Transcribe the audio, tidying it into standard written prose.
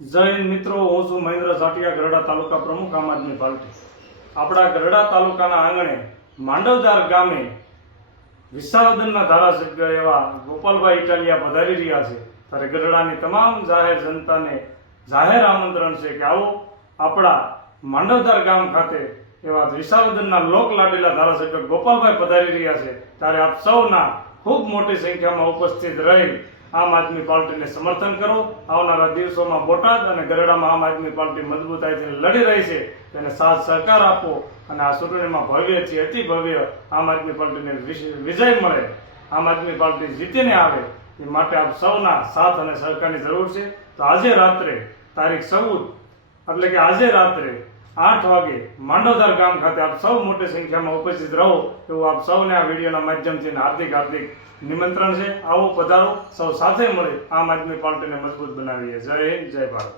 જય હિન્દ મિત્રો, હું છું મહેન્દ્ર જાટિયા, ગરડા તાલુકા પ્રમુખ, આમ આદમી પાર્ટી. આપણા ગરડા તાલુકાના આંગણે માંડવદાર ગામે વિસાવદનના ધારાસભ્ય એવા ગોપાલભાઈ ઇટાલિયા પધારી રહ્યા છે. ત્યારે ગરડાની તમામ જાહેર જનતાને જાહેર આમંત્રણ છે કે આવો આપણા માંડવદાર ગામ ખાતે એવા વિસાવદનના લોક લાડીલા ધારાસભ્ય ગોપાલભાઈ પધારી રહ્યા છે. ત્યારે આપ સૌના ખૂબ મોટી સંખ્યામાં ઉપસ્થિત રહી આમ આદમી પાર્ટીને સમર્થન કરો. આવનારા દિવસોમાં બોટાદ અને ગરડામાં આમ આદમી પાર્ટી મજબૂતાઈથી લડી રહી છે, તેને સાથ સહકાર આપો અને આ ચૂંટણીમાં ભવ્યથી અતિ ભવ્ય આમ આદમી પાર્ટીને વિજય મળે, આમ આદમી પાર્ટી જીતીને આવે એ માટે આપ સૌના સાથ અને સહકારની જરૂર છે. તો આજે રાત્રે તારીખ 14 એટલે કે આજે રાત્રે 8 વાગે માંડવદાર ગામ ખાતે આપ સૌ મોટી સંખ્યામાં ઉપસ્થિત રહો એવું આપ સૌને આ વિડીયોના માધ્યમથી હાર્દિક નિમંત્રણ છે. આવો પધારો, સૌ સાથે મળે આમ આદમી પાર્ટીને મજબૂત બનાવીએ. જય હિન્દ, જય ભારત.